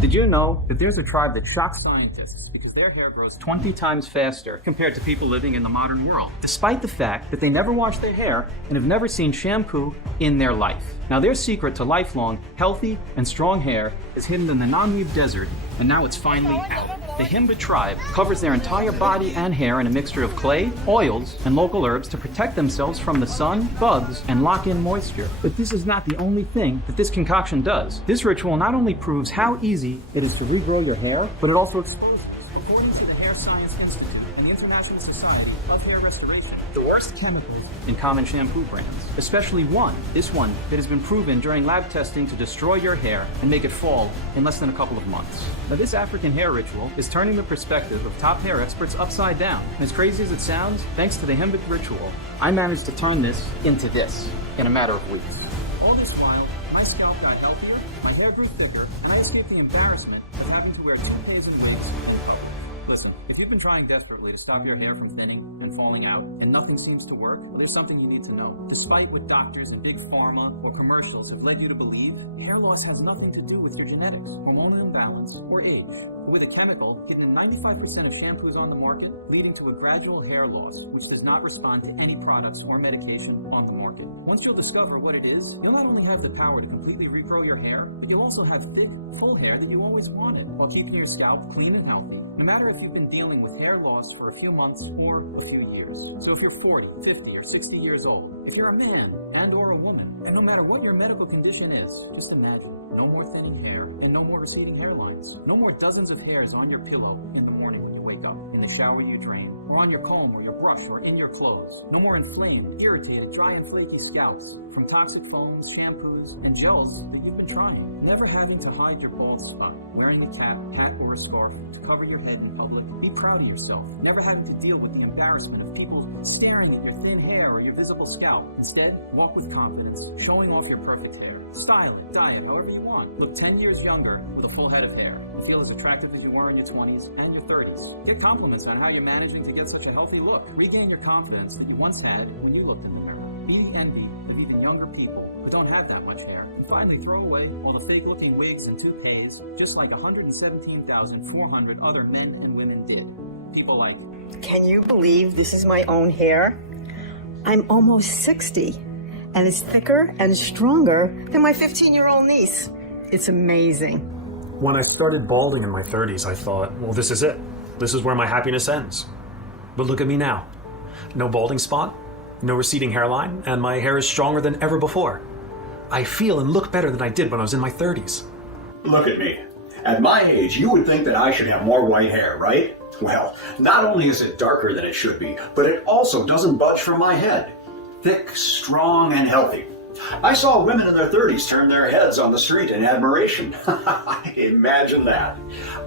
Did you know that there's a tribe that shocks scientists because their hair grows 20 times faster compared to people living in the modern world, despite the fact that they never wash their hair and have never seen shampoo in their life? Now, their secret to lifelong, healthy, and strong hair is hidden in the non-weave desert, and now it's finally out. The Himba tribe covers their entire body and hair in a mixture of clay, oils, and local herbs to protect themselves from the sun, bugs, and lock in moisture. But this is not the only thing that this concoction does. This ritual not only proves how easy it is to regrow your hair, but it also exposes, according to the Hair Science Institute and the International Society of Hair Restoration, the worst chemicals in common shampoo brands, especially this one that has been proven during lab testing to destroy your hair and make it fall in less than a couple of months. Now, this African hair ritual is turning the perspective of top hair experts upside down. And as crazy as it sounds, thanks to the Himba ritual, I managed to turn this into this in a matter of weeks. All this while, my scalp got healthier, my hair grew thicker, and I escaped the embarrassment of having to wear toupees and wigs. Listen, if you've been trying desperately to stop your hair from thinning and falling out and nothing seems to work, there's something you need to know. Despite what doctors and big pharma or commercials have led you to believe, hair loss has nothing to do with your genetics, hormonal imbalance, or age. With a chemical hidden in 95% of shampoos on the market, leading to a gradual hair loss, which does not respond to any products or medication on the market. Once you'll discover what it is, you'll not only have the power to completely regrow your hair, but you'll also have thick, full hair that you always wanted, while keeping your scalp clean and healthy, no matter if you've been dealing with hair loss for a few months or a few years. So if you're 40, 50, or 60 years old, if you're a man and or a woman, and no matter what your medical condition is, just imagine no more thinning hair and no more receding hairlines. No more dozens of hairs on your pillow in the morning when you wake up, in the shower you drain, or on your comb or your brush or in your clothes. No more inflamed, irritated, dry and flaky scalps from toxic foams, shampoos, and gels that you've been trying. Never having to hide your bald spot, wearing a cap, hat, or a scarf to cover your head in public. Be proud of yourself. Never having to deal with the embarrassment of people staring at your thin hair or your visible scalp. Instead, walk with confidence, showing off your perfect hair. Style it, dye it, however you want. Look 10 years younger with a full head of hair. Feel as attractive as you were in your 20s and your 30s. Get compliments on how you're managing to get such a healthy look. Regain your confidence that you once had when you looked in the mirror. Be the envy of even younger people who don't have that much hair. And finally throw away all the fake-looking wigs and toupees, just like 117,400 other men and women did. People like, can you believe this is my own hair? I'm almost 60. And it's thicker and stronger than my 15-year-old niece. It's amazing. When I started balding in my 30s, I thought, well, this is it. This is where my happiness ends. But look at me now. No balding spot, no receding hairline, and my hair is stronger than ever before. I feel and look better than I did when I was in my 30s. Look at me. At my age, you would think that I should have more white hair, right? Well, not only is it darker than it should be, but it also doesn't budge from my head. Thick, strong, and healthy. I saw women in their 30s turn their heads on the street in admiration. Imagine that.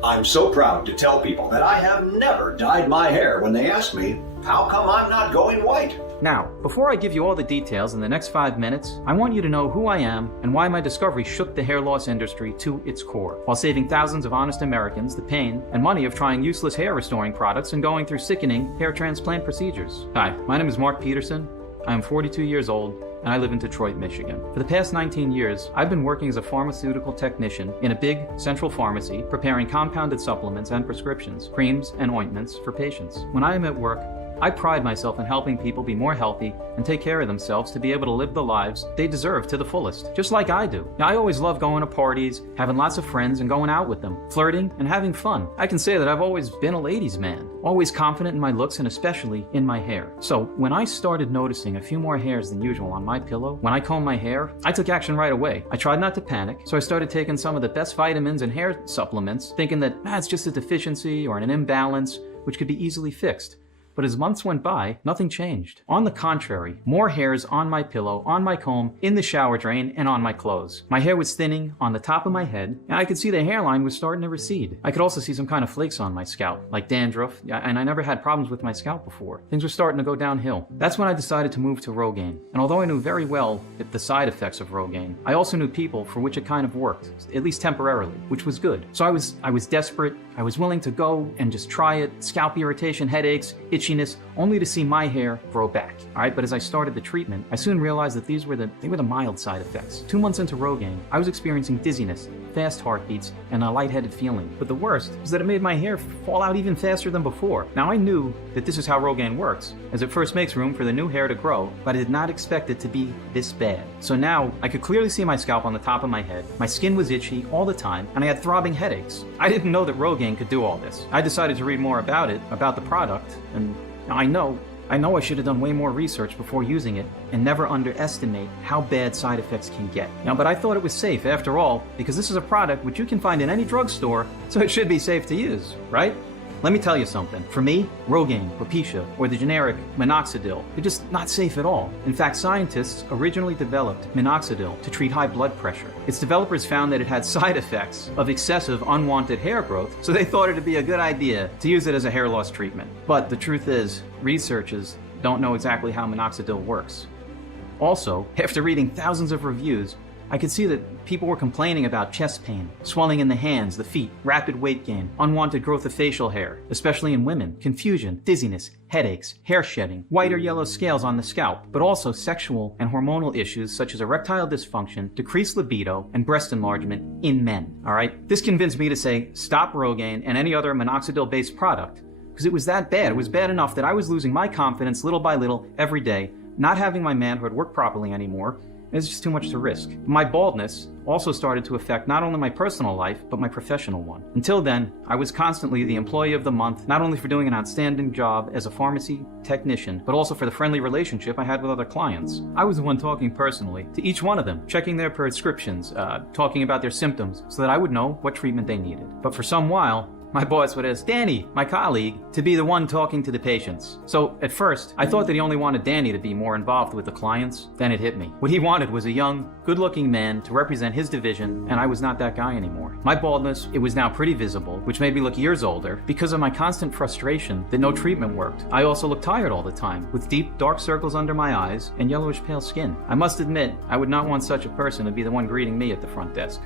I'm so proud to tell people that I have never dyed my hair when they ask me, how come I'm not going white? Now, before I give you all the details in the next 5 minutes, I want you to know who I am and why my discovery shook the hair loss industry to its core, while saving thousands of honest Americans the pain and money of trying useless hair restoring products and going through sickening hair transplant procedures. Hi, my name is Mark Peterson. I am 42 years old, and I live in Detroit, Michigan. For the past 19 years, I've been working as a pharmaceutical technician in a big central pharmacy, preparing compounded supplements and prescriptions, creams and ointments for patients. When I am at work, I pride myself in helping people be more healthy and take care of themselves to be able to live the lives they deserve to the fullest, just like I do. Now, I always love going to parties, having lots of friends and going out with them, flirting and having fun. I can say that I've always been a ladies' man, always confident in my looks and especially in my hair. So when I started noticing a few more hairs than usual on my pillow, when I comb my hair, I took action right away. I tried not to panic, so I started taking some of the best vitamins and hair supplements, thinking that it's just a deficiency or an imbalance, which could be easily fixed. But as months went by, nothing changed. On the contrary, more hairs on my pillow, on my comb, in the shower drain, and on my clothes. My hair was thinning on the top of my head, and I could see the hairline was starting to recede. I could also see some kind of flakes on my scalp, like dandruff, and I never had problems with my scalp before. Things were starting to go downhill. That's when I decided to move to Rogaine. And although I knew very well the side effects of Rogaine, I also knew people for which it kind of worked, at least temporarily, which was good. So I was desperate. I was willing to go and just try it. Scalp irritation, headaches, itchy itchiness, only to see my hair grow back. All right, but as I started the treatment, I soon realized that they were the mild side effects. 2 months into Rogaine, I was experiencing dizziness, fast heartbeats, and a lightheaded feeling. But the worst was that it made my hair fall out even faster than before. Now I knew that this is how Rogaine works, as it first makes room for the new hair to grow, but I did not expect it to be this bad. So now I could clearly see my scalp on the top of my head, my skin was itchy all the time, and I had throbbing headaches. I didn't know that Rogaine could do all this. I decided to read more about it, about the product, and I know I should have done way more research before using it and never underestimate how bad side effects can get. Now, but I thought it was safe after all, because this is a product which you can find in any drugstore, so it should be safe to use, right? Let me tell you something. For me, Rogaine, Propecia, or the generic minoxidil, they're just not safe at all. In fact, scientists originally developed minoxidil to treat high blood pressure. Its developers found that it had side effects of excessive unwanted hair growth, so they thought it'd be a good idea to use it as a hair loss treatment. But the truth is, researchers don't know exactly how minoxidil works. Also, after reading thousands of reviews, I could see that people were complaining about chest pain, swelling in the hands, the feet, rapid weight gain, unwanted growth of facial hair, especially in women, confusion, dizziness, headaches, hair shedding, white or yellow scales on the scalp, but also sexual and hormonal issues such as erectile dysfunction, decreased libido, and breast enlargement in men. All right? This convinced me to say, stop Rogaine and any other minoxidil-based product, because it was that bad. It was bad enough that I was losing my confidence little by little every day, not having my manhood work properly anymore. It's just too much to risk. My baldness also started to affect not only my personal life, but my professional one. Until then, I was constantly the employee of the month, not only for doing an outstanding job as a pharmacy technician, but also for the friendly relationship I had with other clients. I was the one talking personally to each one of them, checking their prescriptions, talking about their symptoms, so that I would know what treatment they needed. But for some while, my boss would ask Danny, my colleague, to be the one talking to the patients. So at first, I thought that he only wanted Danny to be more involved with the clients. Then it hit me. What he wanted was a young, good-looking man to represent his division, and I was not that guy anymore. My baldness, it was now pretty visible, which made me look years older because of my constant frustration that no treatment worked. I also looked tired all the time, with deep, dark circles under my eyes and yellowish pale skin. I must admit, I would not want such a person to be the one greeting me at the front desk.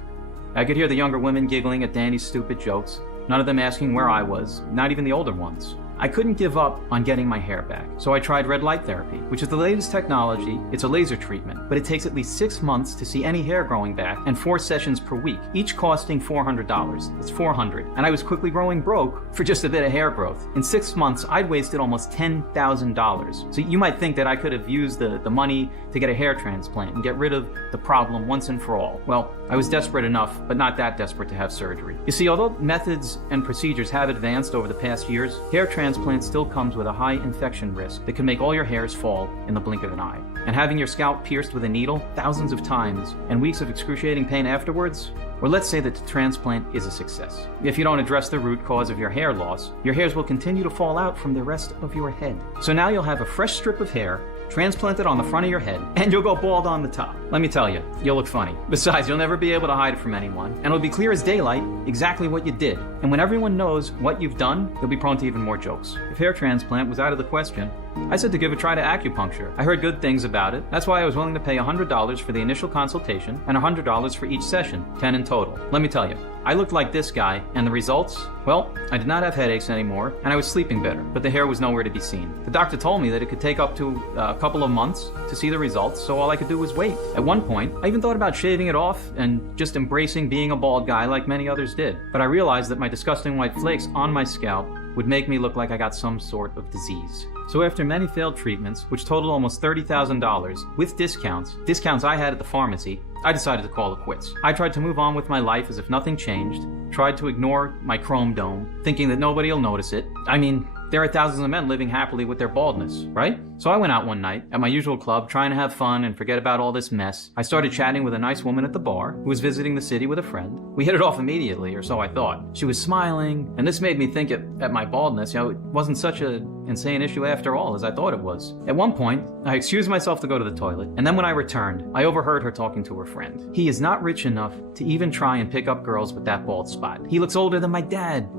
I could hear the younger women giggling at Danny's stupid jokes, none of them asking where I was, not even the older ones. I couldn't give up on getting my hair back, so I tried red light therapy, which is the latest technology. It's a laser treatment, but it takes at least 6 months to see any hair growing back and 4 sessions per week, each costing $400. It's $400, and I was quickly growing broke for just a bit of hair growth. In 6 months, I'd wasted almost $10,000. So you might think that I could have used the money to get a hair transplant and get rid of the problem once and for all. Well, I was desperate enough, but not that desperate to have surgery. You see, although methods and procedures have advanced over the past years, hair transplant still comes with a high infection risk that can make all your hairs fall in the blink of an eye. And having your scalp pierced with a needle thousands of times and weeks of excruciating pain afterwards, or let's say that the transplant is a success. If you don't address the root cause of your hair loss, your hairs will continue to fall out from the rest of your head. So now you'll have a fresh strip of hair transplanted on the front of your head, and you'll go bald on the top. Let me tell you, you'll look funny. Besides, you'll never be able to hide it from anyone, and it'll be clear as daylight exactly what you did. And when everyone knows what you've done, you'll be prone to even more jokes. If hair transplant was out of the question, I said to give a try to acupuncture. I heard good things about it. That's why I was willing to pay $100 for the initial consultation and $100 for each session, 10 in total. Let me tell you, I looked like this guy, and the results? Well, I did not have headaches anymore, and I was sleeping better, but the hair was nowhere to be seen. The doctor told me that it could take up to a couple of months to see the results, so all I could do was wait. At one point, I even thought about shaving it off and just embracing being a bald guy like many others did. But I realized that my disgusting white flakes on my scalp would make me look like I got some sort of disease. So after many failed treatments, which totaled almost $30,000, with discounts I had at the pharmacy, I decided to call it quits. I tried to move on with my life as if nothing changed, tried to ignore my chrome dome, thinking that nobody will notice it. I mean, there are thousands of men living happily with their baldness, right? So I went out one night at my usual club, trying to have fun and forget about all this mess. I started chatting with a nice woman at the bar who was visiting the city with a friend. We hit it off immediately, or so I thought. She was smiling, and this made me think at my baldness, it wasn't such an insane issue after all as I thought it was. At one point, I excused myself to go to the toilet, and then when I returned, I overheard her talking to her friend. He is not rich enough to even try and pick up girls with that bald spot. He looks older than my dad.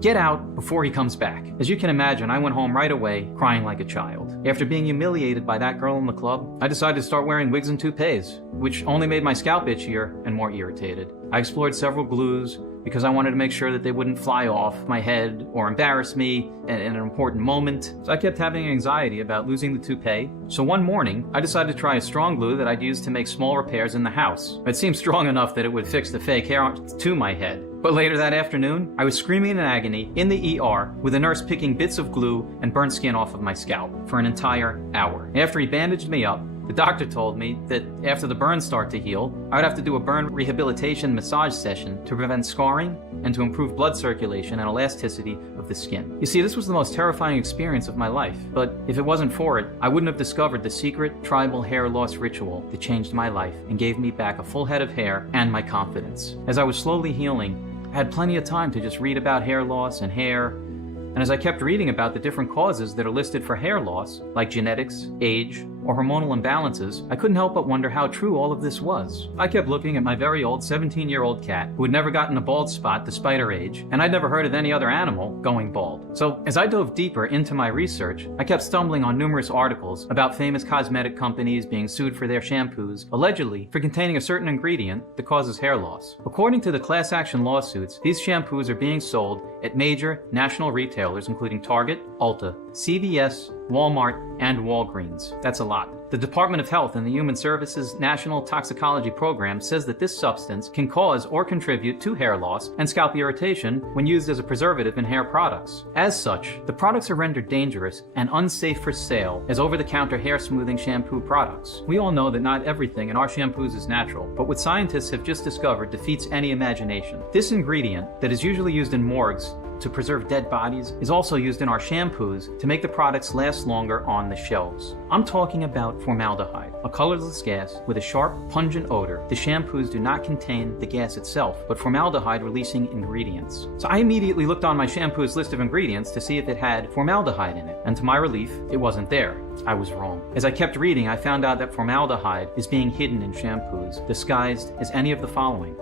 Get out before he comes back. As you can imagine, I went home right away, crying like a child. After being humiliated by that girl in the club, I decided to start wearing wigs and toupees, which only made my scalp itchier and more irritated. I explored several glues, because I wanted to make sure that they wouldn't fly off my head or embarrass me in an important moment. So I kept having anxiety about losing the toupee. So one morning, I decided to try a strong glue that I'd use to make small repairs in the house. It seemed strong enough that it would fix the fake hair to my head. But later that afternoon, I was screaming in agony in the ER with a nurse picking bits of glue and burnt skin off of my scalp for an entire hour. After he bandaged me up, the doctor told me that after the burns start to heal, I would have to do a burn rehabilitation massage session to prevent scarring and to improve blood circulation and elasticity of the skin. You see, this was the most terrifying experience of my life, but if it wasn't for it, I wouldn't have discovered the secret tribal hair loss ritual that changed my life and gave me back a full head of hair and my confidence. As I was slowly healing, I had plenty of time to just read about hair loss and hair, and as I kept reading about the different causes that are listed for hair loss, like genetics, age, or hormonal imbalances, I couldn't help but wonder how true all of this was. I kept looking at my very old 17-year-old cat who had never gotten a bald spot despite her age, and I'd never heard of any other animal going bald. So as I dove deeper into my research, I kept stumbling on numerous articles about famous cosmetic companies being sued for their shampoos, allegedly for containing a certain ingredient that causes hair loss. According to the class action lawsuits, these shampoos are being sold at major national retailers including Target, Ulta, CVS, Walmart, and Walgreens. That's a lot. The Department of Health and the Human Services National Toxicology Program says that this substance can cause or contribute to hair loss and scalp irritation when used as a preservative in hair products. As such, the products are rendered dangerous and unsafe for sale as over-the-counter hair smoothing shampoo products. We all know that not everything in our shampoos is natural, but what scientists have just discovered defeats any imagination. This ingredient, that is usually used in morgues to preserve dead bodies, is also used in our shampoos to make the products last longer on the shelves. I'm talking about formaldehyde, a colorless gas with a sharp, pungent odor. The shampoos do not contain the gas itself, but formaldehyde-releasing ingredients. So I immediately looked on my shampoo's list of ingredients to see if it had formaldehyde in it, and to my relief, it wasn't there. I was wrong. As I kept reading, I found out that formaldehyde is being hidden in shampoos, disguised as any of the following.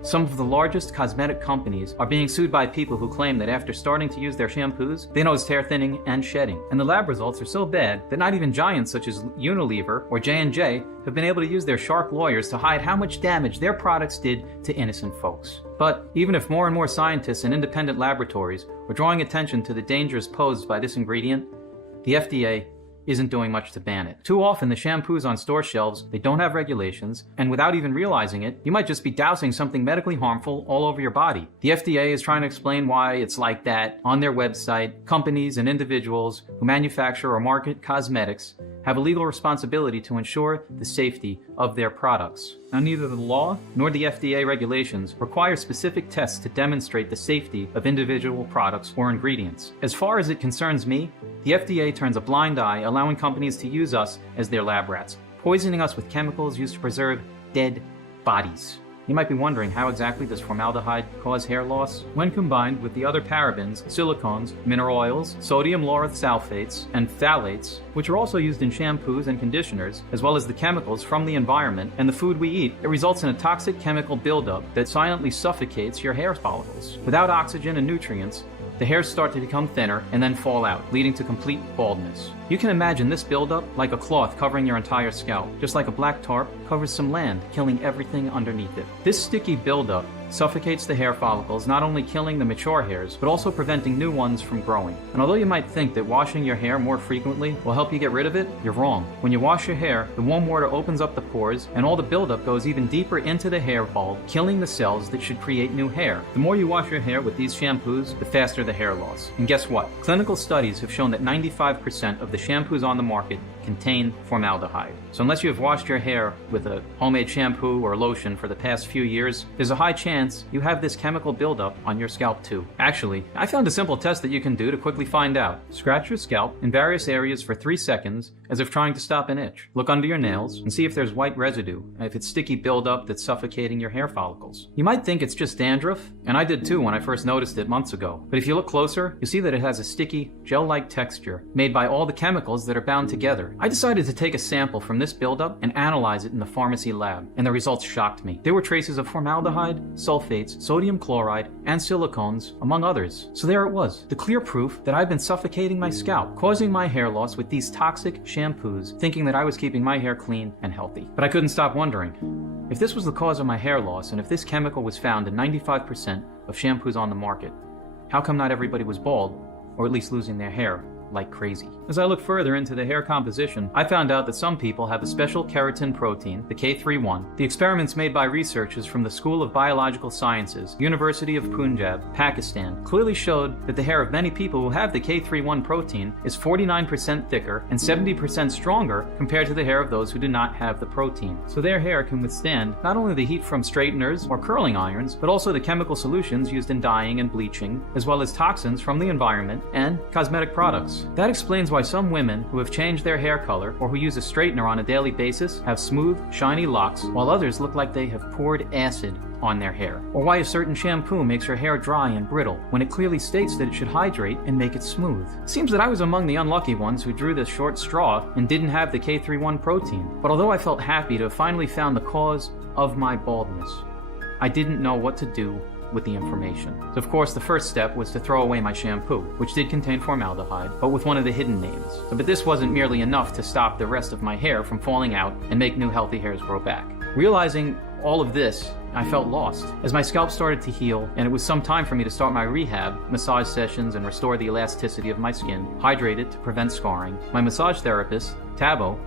Some of the largest cosmetic companies are being sued by people who claim that after starting to use their shampoos, they noticed hair thinning and shedding. And the lab results are so bad that not even giants such as Unilever or J&J have been able to use their sharp lawyers to hide how much damage their products did to innocent folks. But even if more and more scientists and independent laboratories are drawing attention to the dangers posed by this ingredient, the FDA isn't doing much to ban it. Too often, the shampoos on store shelves, they don't have regulations, and without even realizing it, you might just be dousing something medically harmful all over your body. The FDA is trying to explain why it's like that on their website. Companies and individuals who manufacture or market cosmetics have a legal responsibility to ensure the safety of their products. Now, neither the law nor the FDA regulations require specific tests to demonstrate the safety of individual products or ingredients. As far as it concerns me, the FDA turns a blind eye, allowing companies to use us as their lab rats, poisoning us with chemicals used to preserve dead bodies. You might be wondering, how exactly does formaldehyde cause hair loss? When combined with the other parabens, silicones, mineral oils, sodium lauryl sulfates, and phthalates, which are also used in shampoos and conditioners, as well as the chemicals from the environment and the food we eat, it results in a toxic chemical buildup that silently suffocates your hair follicles. Without oxygen and nutrients, the hairs start to become thinner and then fall out, leading to complete baldness. You can imagine this buildup like a cloth covering your entire scalp, just like a black tarp covers some land, killing everything underneath it. This sticky buildup suffocates the hair follicles, not only killing the mature hairs, but also preventing new ones from growing. And although you might think that washing your hair more frequently will help you get rid of it, you're wrong. When you wash your hair, the warm water opens up the pores, and all the buildup goes even deeper into the hair bulb, killing the cells that should create new hair. The more you wash your hair with these shampoos, the faster the hair loss. And guess what? Clinical studies have shown that 95% of the shampoos on the market contain formaldehyde. So unless you have washed your hair with a homemade shampoo or lotion for the past few years, there's a high chance you have this chemical buildup on your scalp too. Actually, I found a simple test that you can do to quickly find out. Scratch your scalp in various areas for 3 seconds as if trying to stop an itch. Look under your nails and see if there's white residue, if it's sticky buildup that's suffocating your hair follicles. You might think it's just dandruff, and I did too when I first noticed it months ago. But if you look closer, you'll see that it has a sticky, gel-like texture made by all the chemicals that are bound together. I decided to take a sample from this buildup and analyze it in the pharmacy lab, and the results shocked me. There were traces of formaldehyde, sulfates, sodium chloride, and silicones, among others. So there it was, the clear proof that I've been suffocating my scalp, causing my hair loss with these toxic shampoos, thinking that I was keeping my hair clean and healthy. But I couldn't stop wondering, If this was the cause of my hair loss, and if this chemical was found in 95% of shampoos on the market, how come not everybody was bald, or at least losing their hair like crazy? As I look further into the hair composition, I found out that some people have a special keratin protein, the K31. The experiments made by researchers from the School of Biological Sciences, University of Punjab, Pakistan, clearly showed that the hair of many people who have the K31 protein is 49% thicker and 70% stronger compared to the hair of those who do not have the protein. So their hair can withstand not only the heat from straighteners or curling irons, but also the chemical solutions used in dyeing and bleaching, as well as toxins from the environment and cosmetic products. That explains why some women who have changed their hair color or who use a straightener on a daily basis have smooth, shiny locks, while others look like they have poured acid on their hair. Or why a certain shampoo makes your hair dry and brittle when it clearly states that it should hydrate and make it smooth. It seems that I was among the unlucky ones who drew this short straw and didn't have the K31 protein. But although I felt happy to have finally found the cause of my baldness, I didn't know what to do with the information. So of course the first step was to throw away my shampoo, which did contain formaldehyde, but with one of the hidden names. But this wasn't merely enough to stop the rest of my hair from falling out and make new healthy hairs grow back. Realizing all of this, I felt lost. As my scalp started to heal, and it was some time for me to start my rehab, massage sessions, and restore the elasticity of my skin, hydrate it to prevent scarring, my massage therapist, Tabo,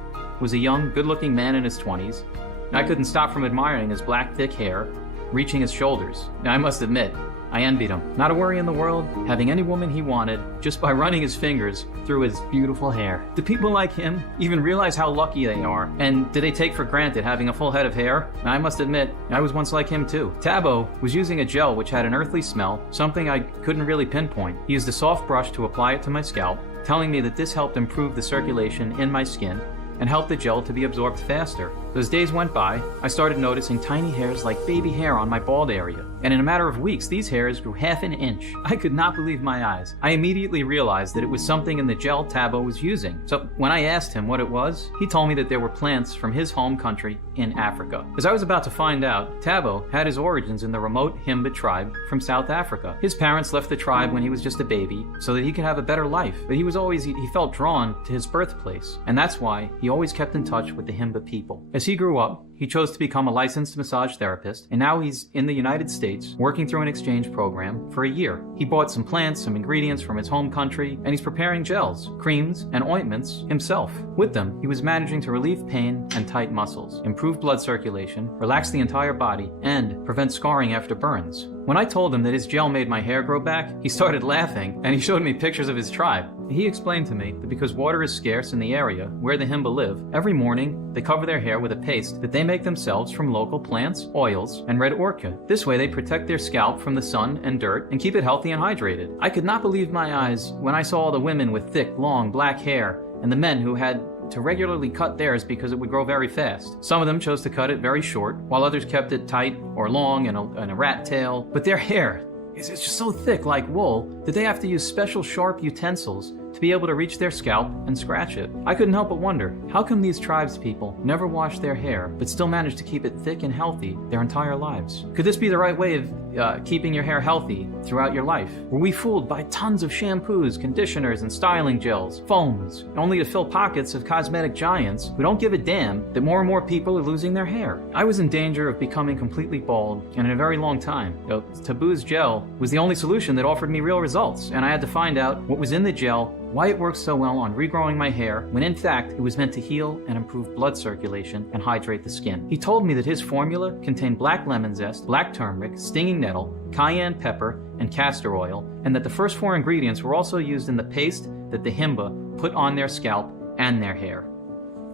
was a young, good-looking man in his 20s, and I couldn't stop from admiring his black, thick hair, reaching his shoulders. Now, I must admit, I envied him. Not a worry in the world, having any woman he wanted just by running his fingers through his beautiful hair. Do people like him even realize how lucky they are? And do they take for granted having a full head of hair? Now, I must admit, I was once like him too. Tabo was using a gel which had an earthly smell, something I couldn't really pinpoint. He used a soft brush to apply it to my scalp, telling me that this helped improve the circulation in my skin and helped the gel to be absorbed faster. As days went by, I started noticing tiny hairs like baby hair on my bald area. And in a matter of weeks, these hairs grew half an inch. I could not believe my eyes. I immediately realized that it was something in the gel Tabo was using. So when I asked him what it was, he told me that there were plants from his home country in Africa. As I was about to find out, Tabo had his origins in the remote Himba tribe from South Africa. His parents left the tribe when he was just a baby so that he could have a better life. But he felt drawn to his birthplace. And that's why he always kept in touch with the Himba people. As he grew up, he chose to become a licensed massage therapist, and now he's in the United States working through an exchange program for a year. He bought some plants, some ingredients from his home country, and he's preparing gels, creams, and ointments himself. With them, he was managing to relieve pain and tight muscles, improve blood circulation, relax the entire body, and prevent scarring after burns. When I told him that his gel made my hair grow back, he started laughing, and he showed me pictures of his tribe. He explained to me that because water is scarce in the area where the Himba live, every morning they cover their hair with a paste that they make themselves from local plants, oils, and red orchid. This way they protect their scalp from the sun and dirt and keep it healthy and hydrated. I could not believe my eyes when I saw all the women with thick, long, black hair and the men who had to regularly cut theirs because it would grow very fast. Some of them chose to cut it very short, while others kept it tight or long and a rat tail. But their hair is just so thick like wool that they have to use special sharp utensils to be able to reach their scalp and scratch it. I couldn't help but wonder, how come these tribes people never wash their hair but still manage to keep it thick and healthy their entire lives? Could this be the right way of keeping your hair healthy throughout your life? Were we fooled by tons of shampoos, conditioners, and styling gels, foams, only to fill pockets of cosmetic giants who don't give a damn that more and more people are losing their hair? I was in danger of becoming completely bald, and in a very long time. Tabo's gel was the only solution that offered me real results, and I had to find out what was in the gel, why it works so well on regrowing my hair, when in fact it was meant to heal and improve blood circulation and hydrate the skin. He told me that his formula contained black lemon zest, black turmeric, stinging nettle, cayenne pepper, and castor oil, and that the first 4 ingredients were also used in the paste that the Himba put on their scalp and their hair.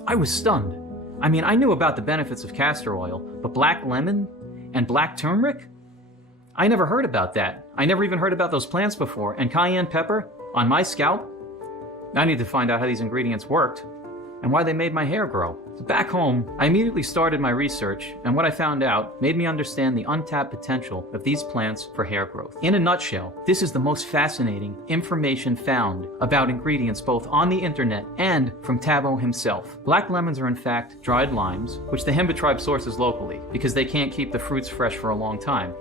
I was stunned. I mean, I knew about the benefits of castor oil, but black lemon and black turmeric? I never heard about that. I never even heard about those plants before. And cayenne pepper on my scalp? I need to find out how these ingredients worked and why they made my hair grow. So back home, I immediately started my research, and what I found out made me understand the untapped potential of these plants for hair growth. In a nutshell, this is the most fascinating information found about ingredients both on the internet and from Tabo himself. Black lemons are in fact dried limes, which the Himba tribe sources locally because they can't keep the fruits fresh for a long time.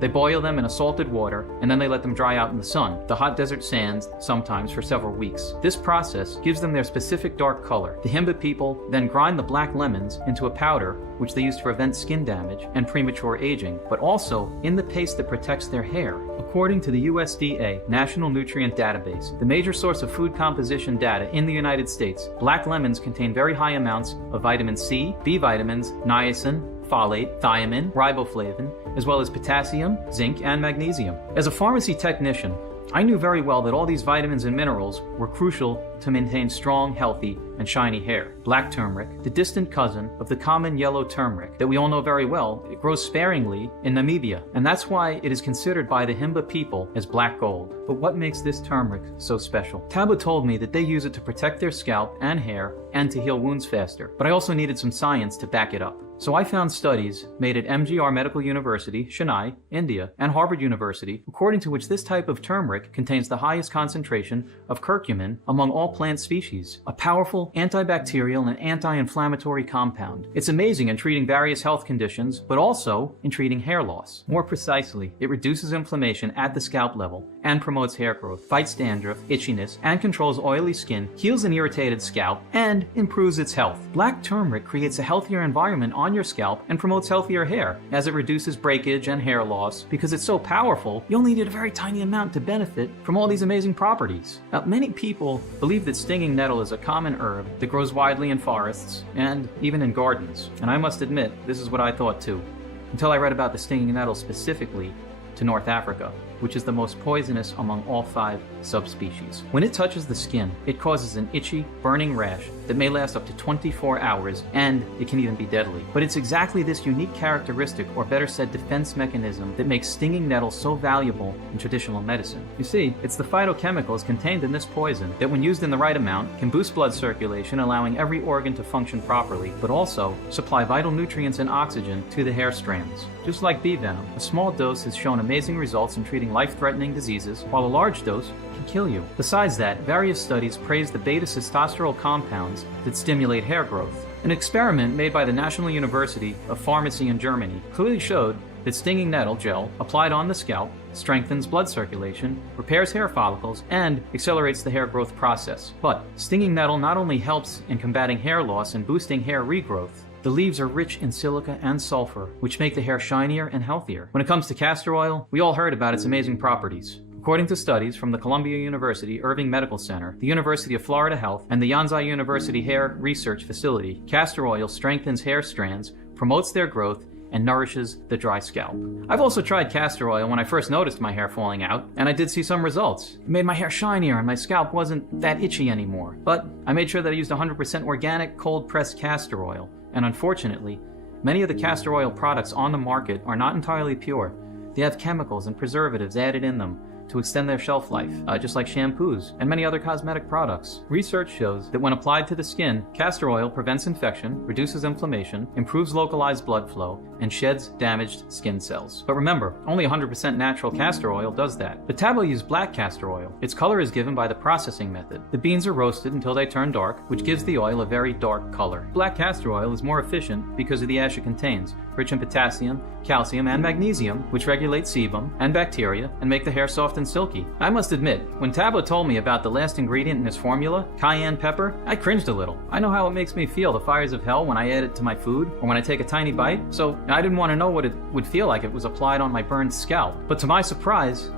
They boil them in a salted water, and then they let them dry out in the sun, the hot desert sands, sometimes for several weeks. This process gives them their specific dark color. The Himba people then grind the black lemons into a powder, which they use to prevent skin damage and premature aging, but also in the paste that protects their hair. According to the USDA National Nutrient Database, the major source of food composition data in the United States, black lemons contain very high amounts of vitamin C, B vitamins, niacin, folate, thiamine, riboflavin, as well as potassium, zinc, and magnesium. As a pharmacy technician, I knew very well that all these vitamins and minerals were crucial to maintain strong, healthy, and shiny hair. Black turmeric, the distant cousin of the common yellow turmeric that we all know very well, it grows sparingly in Namibia, and that's why it is considered by the Himba people as black gold. But what makes this turmeric so special? Tabo told me that they use it to protect their scalp and hair and to heal wounds faster, but I also needed some science to back it up. So I found studies made at MGR Medical University, Chennai, India, and Harvard University, according to which this type of turmeric contains the highest concentration of curcumin among all plant species, a powerful antibacterial and anti-inflammatory compound. It's amazing in treating various health conditions, but also in treating hair loss. More precisely, it reduces inflammation at the scalp level and promotes hair growth, fights dandruff, itchiness, and controls oily skin, heals an irritated scalp, and improves its health. Black turmeric creates a healthier environment on your scalp and promotes healthier hair, as it reduces breakage and hair loss. Because it's so powerful, you only need a very tiny amount to benefit from all these amazing properties. Now, many people believe that stinging nettle is a common herb that grows widely in forests and even in gardens. And I must admit, this is what I thought too, until I read about the stinging nettle specifically to North Africa, which is the most poisonous among all 5 subspecies. When it touches the skin, it causes an itchy, burning rash that may last up to 24 hours, and it can even be deadly. But it's exactly this unique characteristic, or better said, defense mechanism, that makes stinging nettle so valuable in traditional medicine. You see, it's the phytochemicals contained in this poison that, when used in the right amount, can boost blood circulation, allowing every organ to function properly, but also supply vital nutrients and oxygen to the hair strands. Just like bee venom, a small dose has shown amazing results in treating life-threatening diseases, while a large dose can kill you. Besides that, various studies praise the beta-sitosterol compounds that stimulate hair growth. An experiment made by the National University of Pharmacy in Germany clearly showed that stinging nettle gel applied on the scalp strengthens blood circulation, repairs hair follicles, and accelerates the hair growth process. But stinging nettle not only helps in combating hair loss and boosting hair regrowth, the leaves are rich in silica and sulfur, which make the hair shinier and healthier. When it comes to castor oil, we all heard about its amazing properties. According to studies from the Columbia University Irving Medical Center, the University of Florida Health, and the Yonsei University Hair Research Facility, castor oil strengthens hair strands, promotes their growth, and nourishes the dry scalp. I've also tried castor oil when I first noticed my hair falling out, and I did see some results. It made my hair shinier and my scalp wasn't that itchy anymore. But I made sure that I used 100% organic cold-pressed castor oil, and unfortunately, many of the castor oil products on the market are not entirely pure. They have chemicals and preservatives added in them to extend their shelf life, just like shampoos and many other cosmetic products. Research shows that when applied to the skin, castor oil prevents infection, reduces inflammation, improves localized blood flow, and sheds damaged skin cells. But remember, only 100% natural castor oil does that. But Tabo used black castor oil. Its color is given by the processing method. The beans are roasted until they turn dark, which gives the oil a very dark color. Black castor oil is more efficient because of the ash it contains, rich in potassium, calcium, and magnesium, which regulate sebum and bacteria and make the hair soft and silky. I must admit, when Tabo told me about the last ingredient in his formula, cayenne pepper, I cringed a little. I know how it makes me feel, the fires of hell, when I add it to my food or when I take a tiny bite, so I didn't want to know what it would feel like if it was applied on my burned scalp. But to my surprise,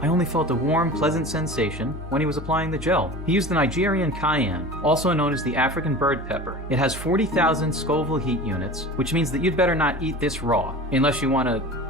I only felt a warm, pleasant sensation when he was applying the gel. He used the Nigerian cayenne, also known as the African bird pepper. It has 40,000 Scoville heat units, which means that you'd better not eat this raw, unless you want to,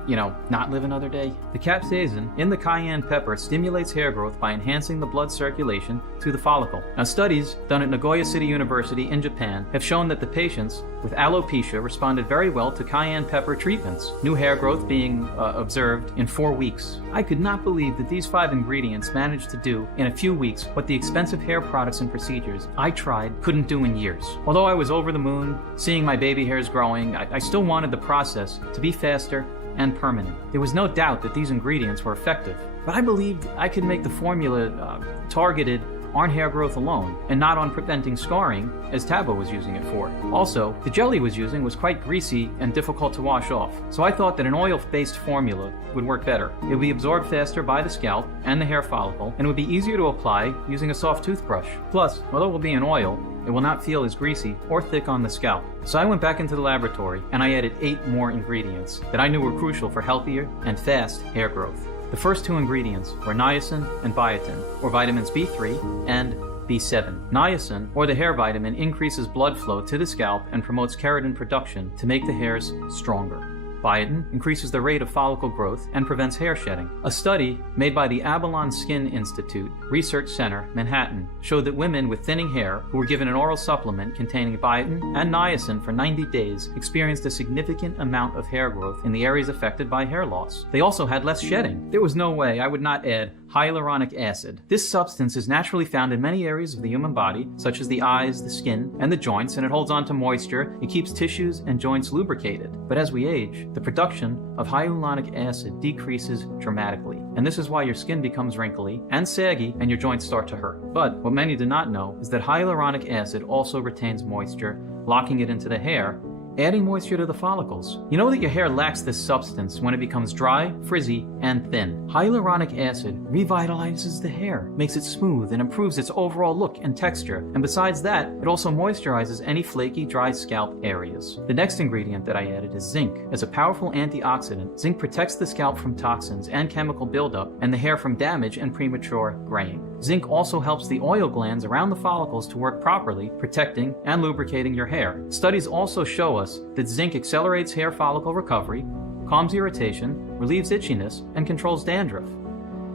not live another day. The capsaicin in the cayenne pepper stimulates hair growth by enhancing the blood circulation to the follicle. Now, studies done at Nagoya City University in Japan have shown that the patients with alopecia responded very well to cayenne pepper treatments, new hair growth being observed in 4 weeks. I could not believe that these 5 ingredients managed to do in a few weeks what the expensive hair products and procedures I tried couldn't do in years. Although I was over the moon, seeing my baby hairs growing, I still wanted the process to be faster and permanent. There was no doubt that these ingredients were effective, but I believed I could make the formula targeted aren't hair growth alone, and not on preventing scarring, as Tabo was using it for. Also, the jelly he was using was quite greasy and difficult to wash off, so I thought that an oil-based formula would work better. It would be absorbed faster by the scalp and the hair follicle, and it would be easier to apply using a soft toothbrush. Plus, although it will be an oil, it will not feel as greasy or thick on the scalp. So I went back into the laboratory and I added 8 more ingredients that I knew were crucial for healthier and fast hair growth. The first 2 ingredients were niacin and biotin, or vitamins B3 and B7. Niacin, or the hair vitamin, increases blood flow to the scalp and promotes keratin production to make the hairs stronger. Biotin increases the rate of follicle growth and prevents hair shedding. A study made by the Avalon Skin Institute Research Center, Manhattan, showed that women with thinning hair who were given an oral supplement containing biotin and niacin for 90 days experienced a significant amount of hair growth in the areas affected by hair loss. They also had less shedding. There was no way I would not add hyaluronic acid. This substance is naturally found in many areas of the human body, such as the eyes, the skin, and the joints, and it holds on to moisture. It keeps tissues and joints lubricated. But as we age, the production of hyaluronic acid decreases dramatically, and this is why your skin becomes wrinkly and saggy and your joints start to hurt. But what many do not know is that hyaluronic acid also retains moisture, locking it into the hair, adding moisture to the follicles. You know that your hair lacks this substance when it becomes dry, frizzy, and thin. Hyaluronic acid revitalizes the hair, makes it smooth, and improves its overall look and texture. And besides that, it also moisturizes any flaky, dry scalp areas. The next ingredient that I added is zinc. As a powerful antioxidant, zinc protects the scalp from toxins and chemical buildup, and the hair from damage and premature graying. Zinc also helps the oil glands around the follicles to work properly, protecting and lubricating your hair. Studies also show us that zinc accelerates hair follicle recovery, calms irritation, relieves itchiness, and controls dandruff.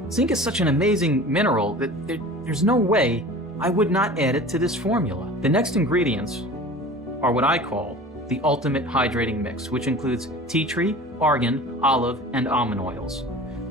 Zinc is such an amazing mineral that there's no way I would not add it to this formula. The next ingredients are what I call the ultimate hydrating mix, which includes tea tree, argan, olive, and almond oils.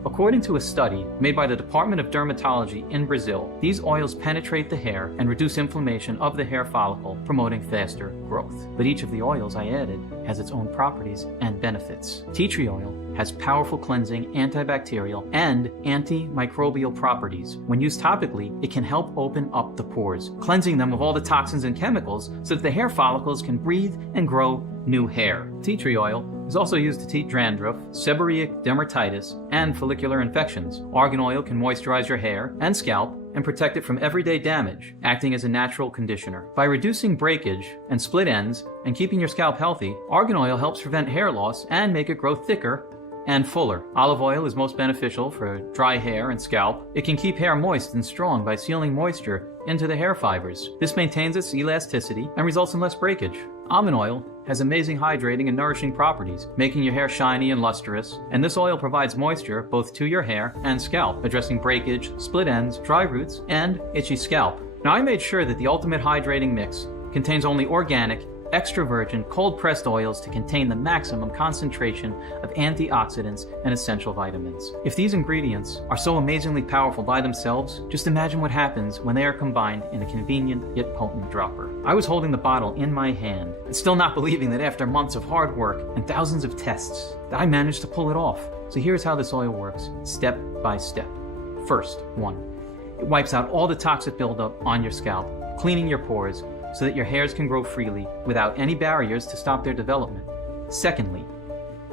According to a study made by the Department of Dermatology in Brazil, these oils penetrate the hair and reduce inflammation of the hair follicle, promoting faster growth. But each of the oils I added has its own properties and benefits. Tea tree oil has powerful cleansing, antibacterial, and antimicrobial properties. When used topically, it can help open up the pores, cleansing them of all the toxins and chemicals so that the hair follicles can breathe and grow new hair. Tea tree oil is also used to treat dandruff, seborrheic dermatitis, and follicular infections. Argan oil can moisturize your hair and scalp and protect it from everyday damage, acting as a natural conditioner. By reducing breakage and split ends and keeping your scalp healthy, argan oil helps prevent hair loss and make it grow thicker and fuller. Olive oil is most beneficial for dry hair and scalp. It can keep hair moist and strong by sealing moisture into the hair fibers. This maintains its elasticity and results in less breakage. Almond oil has amazing hydrating and nourishing properties, making your hair shiny and lustrous, and this oil provides moisture both to your hair and scalp, addressing breakage, split ends, dry roots, and itchy scalp. Now I made sure that the ultimate hydrating mix contains only organic, extra virgin, cold-pressed oils to contain the maximum concentration of antioxidants and essential vitamins. If these ingredients are so amazingly powerful by themselves, just imagine what happens when they are combined in a convenient yet potent dropper. I was holding the bottle in my hand and still not believing that after months of hard work and thousands of tests that I managed to pull it off. So here's how this oil works, step by step. First, 1. It wipes out all the toxic buildup on your scalp, cleaning your pores, so that your hairs can grow freely without any barriers to stop their development. Secondly,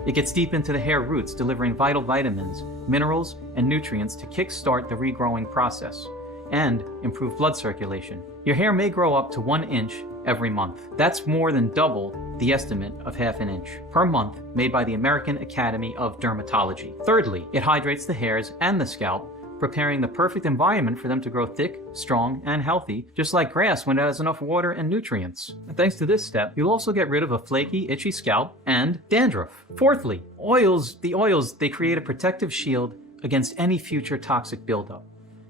it gets deep into the hair roots, delivering vital vitamins, minerals, and nutrients to kickstart the regrowing process and improve blood circulation. Your hair may grow up to 1 inch every month. That's more than double the estimate of ½ an inch per month made by the American Academy of Dermatology. Thirdly, it hydrates the hairs and the scalp, preparing the perfect environment for them to grow thick, strong, and healthy, just like grass when it has enough water and nutrients. And thanks to this step, you'll also get rid of a flaky, itchy scalp and dandruff. Fourthly, the oils, they create a protective shield against any future toxic buildup.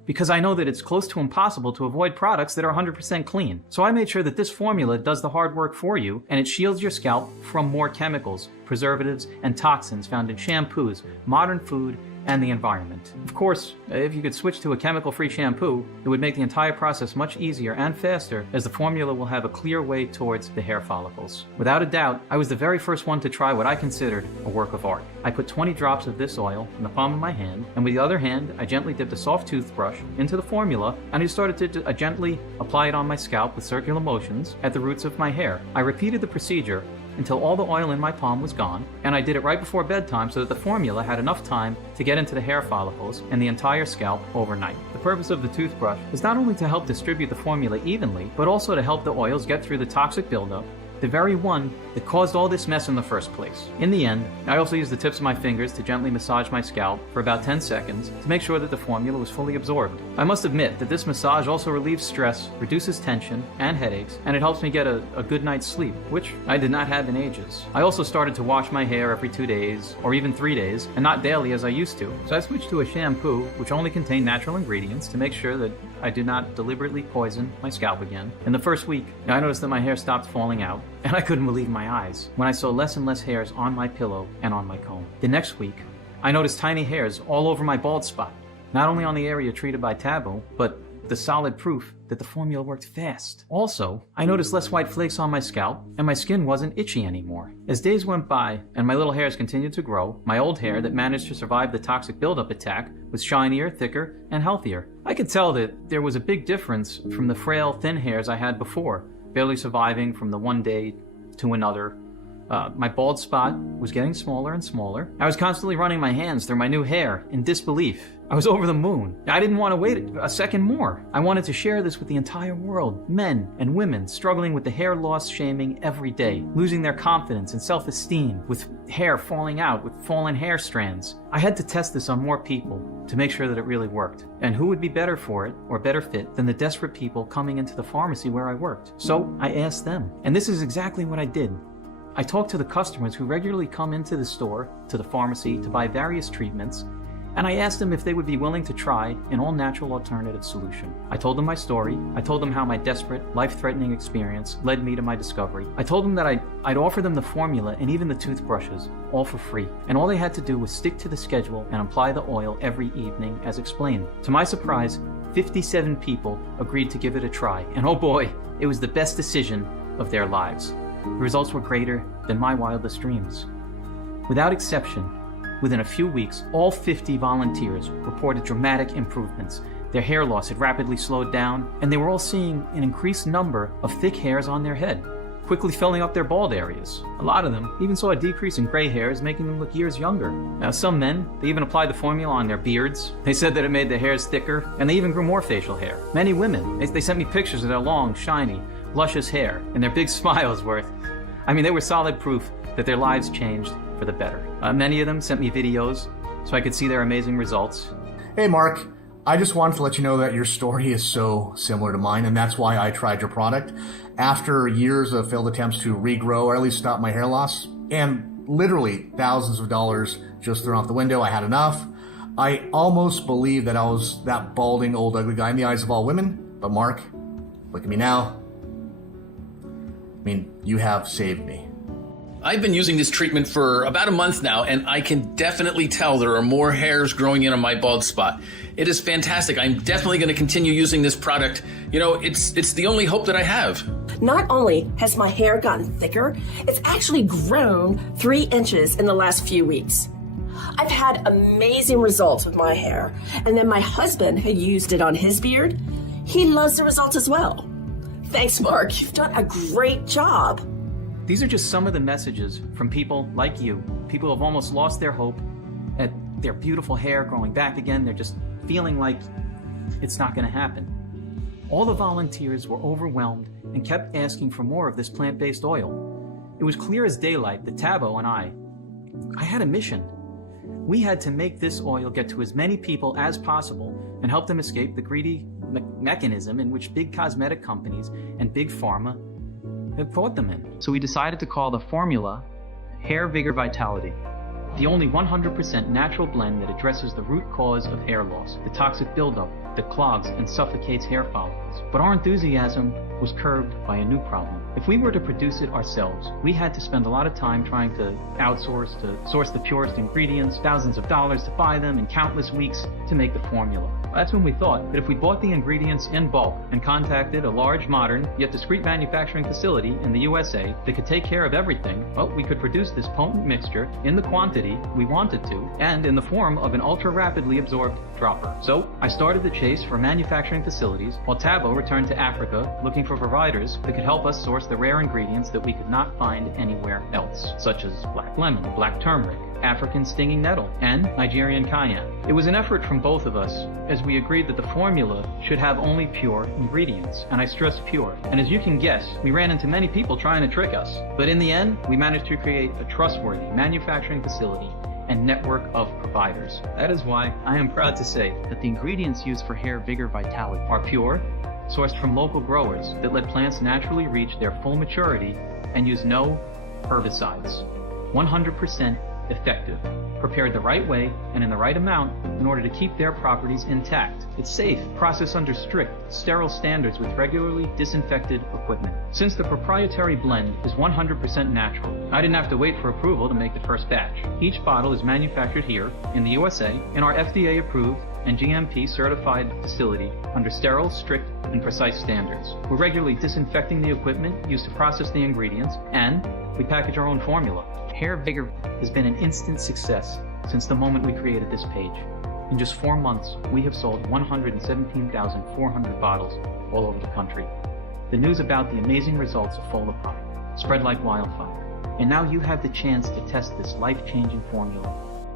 Because I know that it's close to impossible to avoid products that are 100% clean. So I made sure that this formula does the hard work for you, and it shields your scalp from more chemicals, preservatives, and toxins found in shampoos, modern food, and the environment. Of course, if you could switch to a chemical-free shampoo, it would make the entire process much easier and faster, as the formula will have a clear way towards the hair follicles. Without a doubt, I was the very first one to try what I considered a work of art. I put 20 drops of this oil in the palm of my hand, and with the other hand, I gently dipped a soft toothbrush into the formula, and I started to gently apply it on my scalp with circular motions at the roots of my hair. I repeated the procedure until all the oil in my palm was gone, and I did it right before bedtime so that the formula had enough time to get into the hair follicles and the entire scalp overnight. The purpose of the toothbrush is not only to help distribute the formula evenly, but also to help the oils get through the toxic buildup, the very one that caused all this mess in the first place. In the end, I also used the tips of my fingers to gently massage my scalp for about 10 seconds to make sure that the formula was fully absorbed. I must admit that this massage also relieves stress, reduces tension and headaches, and it helps me get a good night's sleep, which I did not have in ages. I also started to wash my hair every 2 days, or even 3 days, and not daily as I used to. So I switched to a shampoo which only contained natural ingredients to make sure that I did not deliberately poison my scalp again. In the first week, I noticed that my hair stopped falling out, and I couldn't believe my eyes when I saw less and less hairs on my pillow and on my comb. The next week, I noticed tiny hairs all over my bald spot, not only on the area treated by taboo, but the solid proof that the formula worked fast. Also, I noticed less white flakes on my scalp, and my skin wasn't itchy anymore. As days went by and my little hairs continued to grow, my old hair that managed to survive the toxic buildup attack was shinier, thicker, and healthier. I could tell that there was a big difference from the frail, thin hairs I had before, barely surviving from the one day to another. My bald spot was getting smaller and smaller. I was constantly running my hands through my new hair in disbelief. I was over the moon. I didn't want to wait a second more. I wanted to share this with the entire world. Men and women struggling with the hair loss shaming every day, losing their confidence and self-esteem, with hair falling out, with fallen hair strands. I had to test this on more people to make sure that it really worked. And who would be better for it, or better fit, than the desperate people coming into the pharmacy where I worked? So I asked them. And this is exactly what I did. I talked to the customers who regularly come into the store, to the pharmacy, to buy various treatments, and I asked them if they would be willing to try an all-natural alternative solution. I told them my story. I told them how my desperate, life-threatening experience led me to my discovery. I told them that I'd offer them the formula and even the toothbrushes, all for free. And all they had to do was stick to the schedule and apply the oil every evening as explained. To my surprise, 57 people agreed to give it a try. And oh boy, it was the best decision of their lives. The results were greater than my wildest dreams. Without exception, within a few weeks, all 50 volunteers reported dramatic improvements. Their hair loss had rapidly slowed down, and they were all seeing an increased number of thick hairs on their head, quickly filling up their bald areas. A lot of them even saw a decrease in gray hairs, making them look years younger. Now, some men, they even applied the formula on their beards. They said that it made their hairs thicker, and they even grew more facial hair. Many women, they sent me pictures of their long, shiny, luscious hair, and their big smiles were, they were solid proof that their lives changed for the better. Many of them sent me videos so I could see their amazing results. Hey Mark, I just wanted to let you know that your story is so similar to mine, and that's why I tried your product. After years of failed attempts to regrow or at least stop my hair loss, and literally thousands of dollars just thrown out the window, I had enough. I almost believed that I was that balding old ugly guy in the eyes of all women. But Mark, look at me now. You have saved me. I've been using this treatment for about a month now, and I can definitely tell there are more hairs growing in on my bald spot. It is fantastic. I'm definitely going to continue using this product. It's the only hope that I have. Not only has my hair gotten thicker, it's actually grown 3 inches in the last few weeks. I've had amazing results with my hair, and then my husband, who used it on his beard, he loves the results as well. Thanks, Mark. You've done a great job. These are just some of the messages from people like you, people who have almost lost their hope at their beautiful hair growing back again. They're just feeling like it's not going to happen. All the volunteers were overwhelmed and kept asking for more of this plant-based oil. It was clear as daylight that Tabo and I had a mission. We had to make this oil get to as many people as possible and help them escape the greedy mechanism in which big cosmetic companies and big pharma have caught them in. So we decided to call the formula HairVigor Vitality, the only 100% natural blend that addresses the root cause of hair loss, the toxic buildup that clogs and suffocates hair follicles. But our enthusiasm was curbed by a new problem. If we were to produce it ourselves, we had to spend a lot of time trying to outsource, to source the purest ingredients, thousands of dollars to buy them, and countless weeks to make the formula. That's when we thought that if we bought the ingredients in bulk and contacted a large, modern, yet discreet manufacturing facility in the USA that could take care of everything, well, we could produce this potent mixture in the quantity we wanted to and in the form of an ultra-rapidly absorbed dropper. So I started the chase for manufacturing facilities while Tabo returned to Africa looking for providers that could help us source the rare ingredients that we could not find anywhere else, such as black lemon, black turmeric, African stinging nettle, and Nigerian cayenne. It was an effort from both of us, as we agreed that the formula should have only pure ingredients, and I stress pure. And as you can guess, we ran into many people trying to trick us. But in the end, we managed to create a trustworthy manufacturing facility and network of providers. That is why I am proud to say that the ingredients used for HairVigor Vitality are pure, sourced from local growers that let plants naturally reach their full maturity and use no herbicides. 100% effective, prepared the right way and in the right amount in order to keep their properties intact. It's safe, processed under strict, sterile standards with regularly disinfected equipment. Since the proprietary blend is 100% natural, I didn't have to wait for approval to make the first batch. Each bottle is manufactured here in the USA in our FDA-approved and GMP certified facility under sterile, strict, and precise standards. We're regularly disinfecting the equipment used to process the ingredients, and we package our own formula. HairVigor has been an instant success since the moment we created this page. In just 4 months, we have sold 117,400 bottles all over the country. The news about the amazing results of Folaprime spread like wildfire, and now you have the chance to test this life-changing formula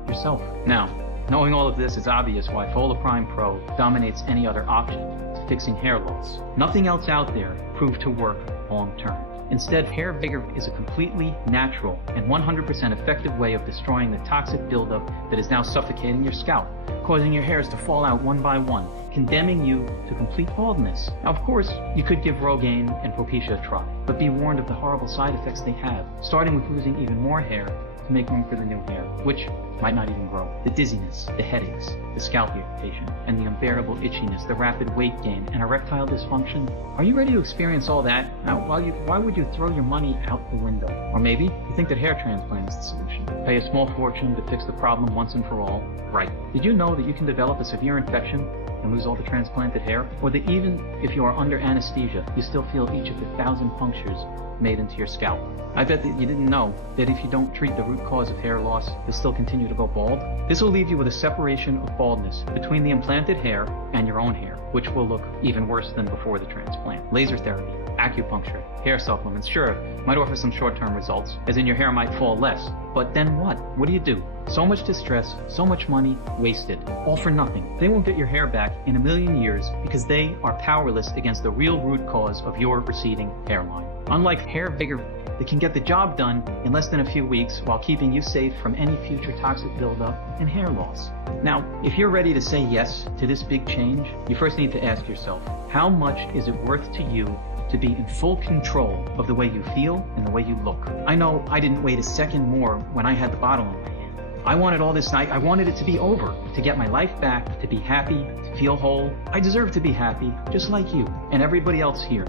yourself. Now, knowing all of this, it's obvious why Folaprime Pro dominates any other option to fixing hair loss. Nothing else out there proved to work long-term. Instead, HairVigor is a completely natural and 100% effective way of destroying the toxic buildup that is now suffocating your scalp, causing your hairs to fall out one by one, condemning you to complete baldness. Now, of course, you could give Rogaine and Propecia a try, but be warned of the horrible side effects they have, starting with losing even more hair to make room for the new hair, which might not even grow. The dizziness, the headaches, the scalp irritation, and the unbearable itchiness, the rapid weight gain, and erectile dysfunction. Are you ready to experience all that? Now, why would you throw your money out the window? Or maybe you think that hair transplant is the solution. Pay a small fortune to fix the problem once and for all. Right. Did you know that you can develop a severe infection and lose all the transplanted hair? Or that even if you are under anesthesia, you still feel each of the 1,000 punctures made into your scalp? I bet that you didn't know that if you don't treat the root cause of hair loss, you'll still continue to go bald. This will leave you with a separation of baldness between the implanted hair and your own hair, which will look even worse than before the transplant. Laser therapy, acupuncture, hair supplements, sure, might offer some short-term results, as in your hair might fall less. But then what? What do you do? So much distress, so much money wasted, all for nothing. They won't get your hair back in a million years because they are powerless against the real root cause of your receding hairline. Unlike HairVigor, that can get the job done in less than a few weeks while keeping you safe from any future toxic buildup and hair loss. Now, if you're ready to say yes to this big change, you first need to ask yourself, how much is it worth to you to be in full control of the way you feel and the way you look? I know I didn't wait a second more when I had the bottle in my hand. I wanted all this night, I wanted it to be over, to get my life back, to be happy, to feel whole. I deserve to be happy, just like you and everybody else here.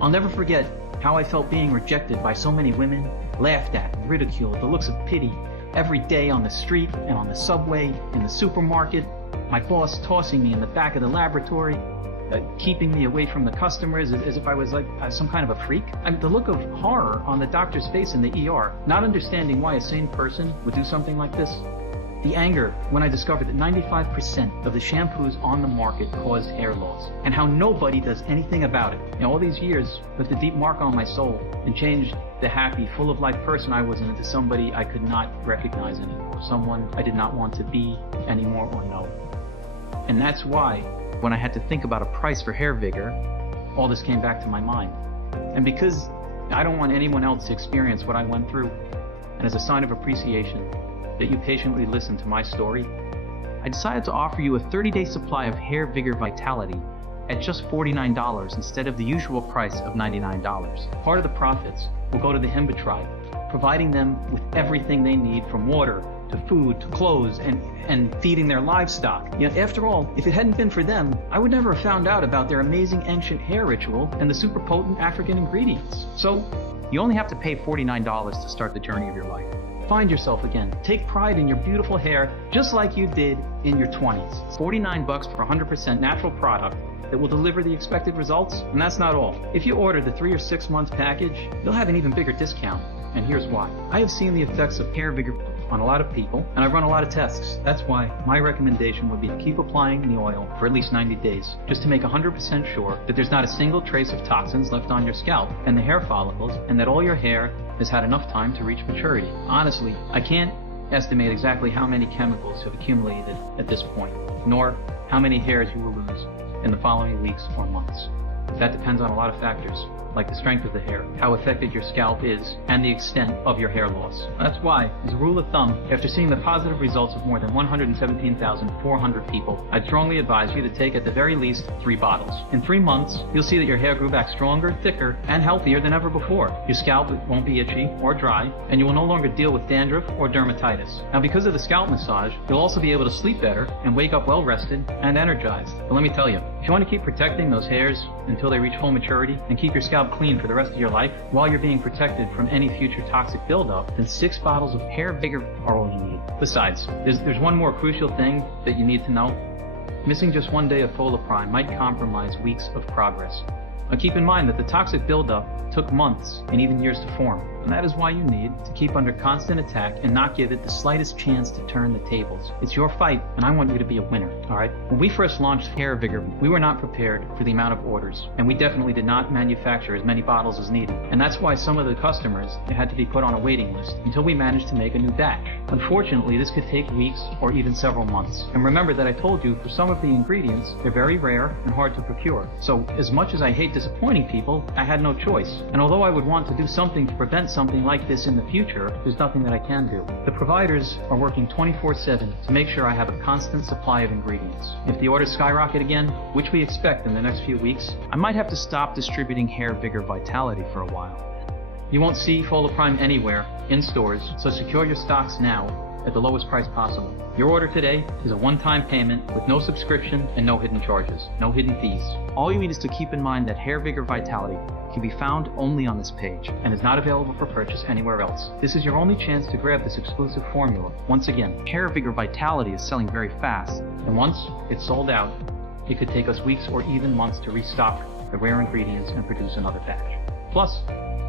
I'll never forget how I felt being rejected by so many women, laughed at and ridiculed, the looks of pity, every day on the street and on the subway, in the supermarket, my boss tossing me in the back of the laboratory, keeping me away from the customers as if I was like some kind of a freak. The look of horror on the doctor's face in the ER, not understanding why a sane person would do something like this. The anger when I discovered that 95% of the shampoos on the market caused hair loss, and how nobody does anything about it. All these years left a deep mark on my soul and changed the happy, full of life person I was into somebody I could not recognize anymore, someone I did not want to be anymore or know. And that's why, when I had to think about a price for HairVigor, all this came back to my mind. And because I don't want anyone else to experience what I went through, and as a sign of appreciation that you patiently listened to my story, I decided to offer you a 30-day supply of HairVigor Vitality at just $49 instead of the usual price of $99. Part of the profits will go to the Himba tribe, providing them with everything they need, from water to food to clothes and feeding their livestock. You know, after all, if it hadn't been for them, I would never have found out about their amazing ancient hair ritual and the super potent African ingredients. So you only have to pay $49 to start the journey of your life. Find yourself again. Take pride in your beautiful hair just like you did in your 20s. $49 for 100% natural product that will deliver the expected results, and that's not all. If you order the 3 or 6 month package, you'll have an even bigger discount, and here's why. I have seen the effects of HairVigor on a lot of people, and I've run a lot of tests. That's why my recommendation would be to keep applying the oil for at least 90 days, just to make 100% sure that there's not a single trace of toxins left on your scalp and the hair follicles, and that all your hair has had enough time to reach maturity. Honestly, I can't estimate exactly how many chemicals have accumulated at this point, nor how many hairs you will lose in the following weeks or months. That depends on a lot of factors, like the strength of the hair, how affected your scalp is, and the extent of your hair loss. That's why, as a rule of thumb, after seeing the positive results of more than 117,400 people, I'd strongly advise you to take at the very least 3 bottles. In 3 months, you'll see that your hair grew back stronger, thicker, and healthier than ever before. Your scalp won't be itchy or dry, and you will no longer deal with dandruff or dermatitis. Now, because of the scalp massage, you'll also be able to sleep better and wake up well rested and energized. But let me tell you, if you want to keep protecting those hairs until they reach full maturity and keep your scalp clean for the rest of your life while you're being protected from any future toxic buildup, then 6 bottles of HairVigor are all you need. Besides, there's one more crucial thing that you need to know. Missing just 1 day of Folaprime might compromise weeks of progress. Now keep in mind that the toxic buildup took months and even years to form, and that is why you need to keep under constant attack and not give it the slightest chance to turn the tables. It's your fight, and I want you to be a winner, alright? When we first launched HairVigor, we were not prepared for the amount of orders, and we definitely did not manufacture as many bottles as needed, and that's why some of the customers had to be put on a waiting list until we managed to make a new batch. Unfortunately, this could take weeks or even several months. And remember that I told you for some of the ingredients, they're very rare and hard to procure. So as much as I hate disappointing people, I had no choice. And although I would want to do something to prevent something like this in the future, there's nothing that I can do. The providers are working 24/7 to make sure I have a constant supply of ingredients. If the orders skyrocket again, which we expect in the next few weeks, I might have to stop distributing HairVigor Vitality for a while. You won't see Folaprime anywhere in stores, so secure your stocks now at the lowest price possible. Your order today is a one-time payment with no subscription and no hidden charges, no hidden fees. All you need is to keep in mind that HairVigor Vitality can be found only on this page and is not available for purchase anywhere else. This is your only chance to grab this exclusive formula. Once again, HairVigor Vitality is selling very fast, and once it's sold out, it could take us weeks or even months to restock the rare ingredients and produce another batch. Plus,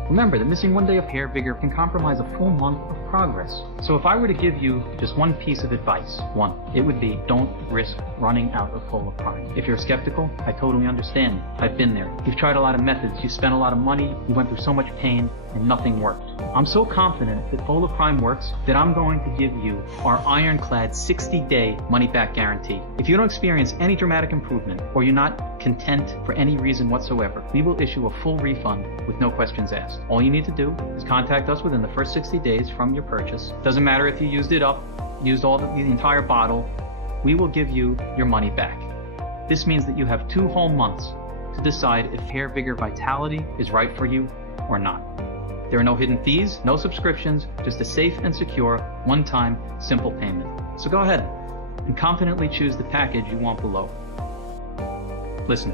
remember that missing 1 day of HairVigor can compromise a full month of progress. So if I were to give you just one piece of advice, it would be don't risk running out of Folaprime. If you're skeptical, I totally understand. I've been there. You've tried a lot of methods, you spent a lot of money, you went through so much pain, and nothing worked. I'm so confident that Folaprime works that I'm going to give you our ironclad 60-day money-back guarantee. If you don't experience any dramatic improvement, or you're not content for any reason whatsoever, we will issue a full refund with no questions asked. All you need to do is contact us within the first 60 days from your purchase. Doesn't matter if you used it up, used all the entire bottle, we will give you your money back. This means that you have 2 whole months to decide if HairVigor Vitality is right for you or not. There are no hidden fees, no subscriptions, just a safe and secure, one-time, simple payment. So go ahead and confidently choose the package you want below. Listen,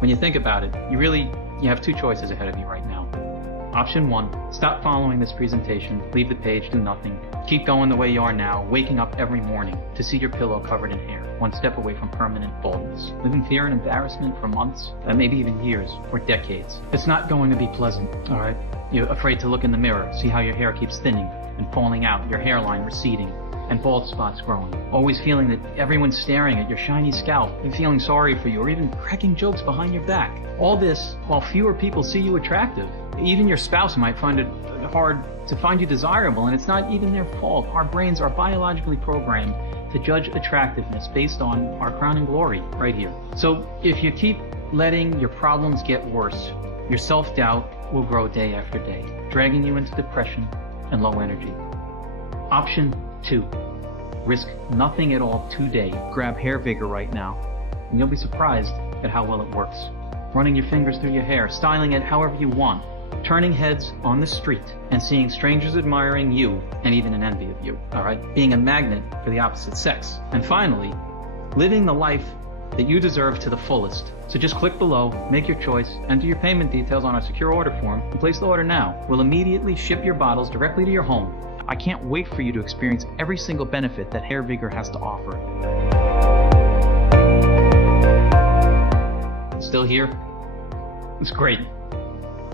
when you think about it, you have 2 choices ahead of you right now. Option 1, stop following this presentation, leave the page, do nothing. Keep going the way you are now, waking up every morning to see your pillow covered in hair, one step away from permanent baldness. Live in fear and embarrassment for months, maybe even years or decades. It's not going to be pleasant, alright? You're afraid to look in the mirror, see how your hair keeps thinning and falling out, your hairline receding, and bald spots growing. Always feeling that everyone's staring at your shiny scalp and feeling sorry for you or even cracking jokes behind your back. All this while fewer people see you attractive. Even your spouse might find it hard to find you desirable, and it's not even their fault. Our brains are biologically programmed to judge attractiveness based on our crowning glory right here. So if you keep letting your problems get worse, your self-doubt will grow day after day, dragging you into depression and low energy. Option 2, risk nothing at all today. Grab HairVigor right now, and you'll be surprised at how well it works. Running your fingers through your hair, styling it however you want, turning heads on the street and seeing strangers admiring you and even in envy of you, all right? Being a magnet for the opposite sex. And finally, living the life that you deserve to the fullest. So just click below, make your choice, enter your payment details on our secure order form, and place the order now. We'll immediately ship your bottles directly to your home. I can't wait for you to experience every single benefit that HairVigor has to offer. Still here? It's great.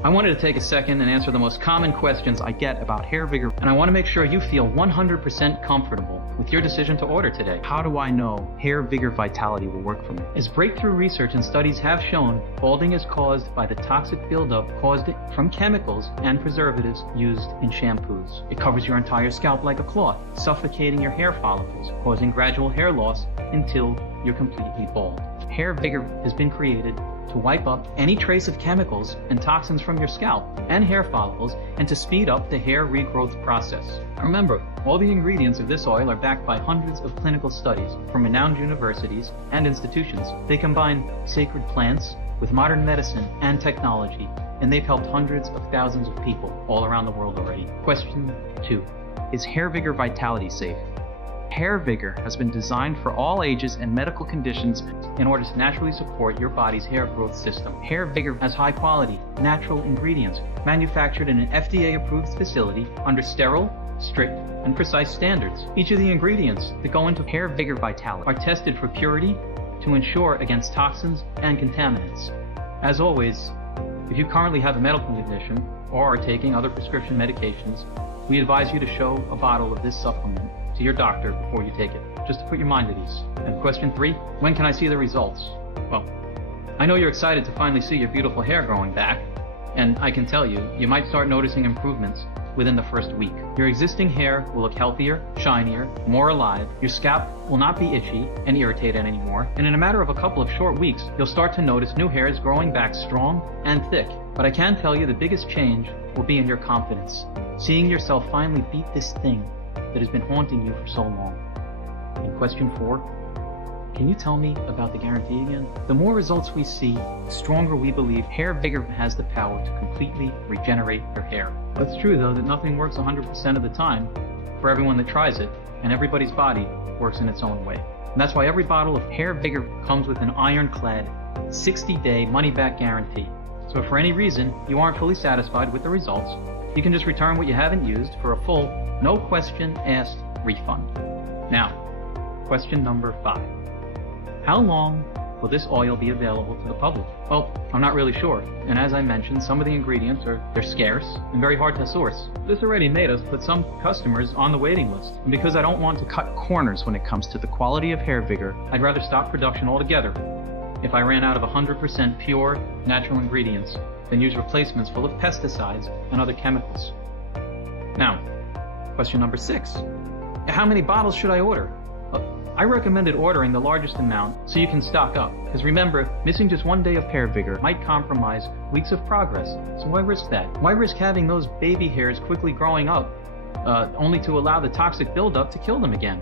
I wanted to take a second and answer the most common questions I get about HairVigor, and I want to make sure you feel 100% comfortable with your decision to order today. How do I know HairVigor Vitality will work for me? As breakthrough research and studies have shown, balding is caused by the toxic buildup caused from chemicals and preservatives used in shampoos. It covers your entire scalp like a cloth, suffocating your hair follicles, causing gradual hair loss until you're completely bald. HairVigor has been created to wipe up any trace of chemicals and toxins from your scalp and hair follicles and to speed up the hair regrowth process. Remember, all the ingredients of this oil are backed by hundreds of clinical studies from renowned universities and institutions. They combine sacred plants with modern medicine and technology, and they've helped hundreds of thousands of people all around the world already. Question 2. Is HairVigor Vitality safe? HairVigor has been designed for all ages and medical conditions in order to naturally support your body's hair growth system. HairVigor has high quality, natural ingredients manufactured in an FDA-approved facility under sterile, strict, and precise standards. Each of the ingredients that go into HairVigor Vitality are tested for purity to ensure against toxins and contaminants. As always, if you currently have a medical condition or are taking other prescription medications, we advise you to show a bottle of this supplement to your doctor before you take it, just to put your mind at ease. And question 3, when can I see the results? Well, I know you're excited to finally see your beautiful hair growing back, and I can tell you, you might start noticing improvements within the first week. Your existing hair will look healthier, shinier, more alive, your scalp will not be itchy and irritated anymore, and in a matter of a couple of short weeks, you'll start to notice new hairs growing back strong and thick. But I can tell you the biggest change will be in your confidence, seeing yourself finally beat this thing that has been haunting you for so long. And question 4, can you tell me about the guarantee again? The more results we see, the stronger we believe HairVigor has the power to completely regenerate your hair. It's true though that nothing works 100% of the time for everyone that tries it, and everybody's body works in its own way. And that's why every bottle of HairVigor comes with an ironclad 60-day money-back guarantee. So if for any reason you aren't fully satisfied with the results, you can just return what you haven't used for a full, no question asked refund. Now, question number 5. How long will this oil be available to the public? Well, I'm not really sure. And as I mentioned, some of the ingredients they're scarce and very hard to source. This already made us put some customers on the waiting list. And because I don't want to cut corners when it comes to the quality of HairVigor, I'd rather stop production altogether if I ran out of 100% pure, natural ingredients than use replacements full of pesticides and other chemicals. Now, question number 6. How many bottles should I order? I recommended ordering the largest amount so you can stock up. Because remember, missing just one day of HairVigor might compromise weeks of progress. So why risk that? Why risk having those baby hairs quickly growing up, only to allow the toxic buildup to kill them again?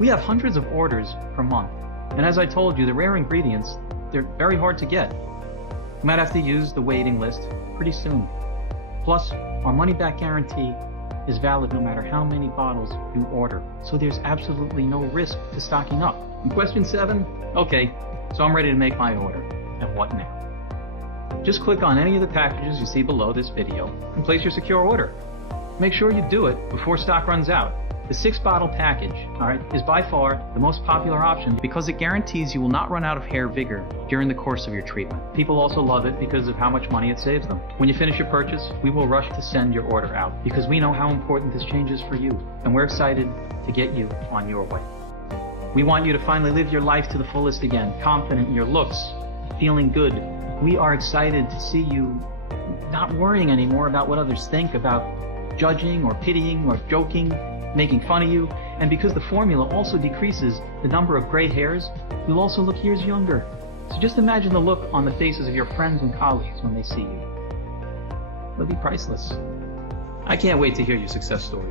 We have hundreds of orders per month. And as I told you, the rare ingredients, they're very hard to get. You might have to use the waiting list pretty soon. Plus, our money-back guarantee is valid no matter how many bottles you order. So there's absolutely no risk to stocking up. And question 7? Okay, so I'm ready to make my order. And what now? Just click on any of the packages you see below this video and place your secure order. Make sure you do it before stock runs out. The 6-bottle package, is by far the most popular option because it guarantees you will not run out of HairVigor during the course of your treatment. People also love it because of how much money it saves them. When you finish your purchase, we will rush to send your order out because we know how important this change is for you, and we're excited to get you on your way. We want you to finally live your life to the fullest again, confident in your looks, feeling good. We are excited to see you not worrying anymore about what others think, about judging or pitying or joking, making fun of you. And because the formula also decreases the number of gray hairs, you'll also look years younger. So just imagine the look on the faces of your friends and colleagues when they see you. It'll be priceless. I can't wait to hear your success story.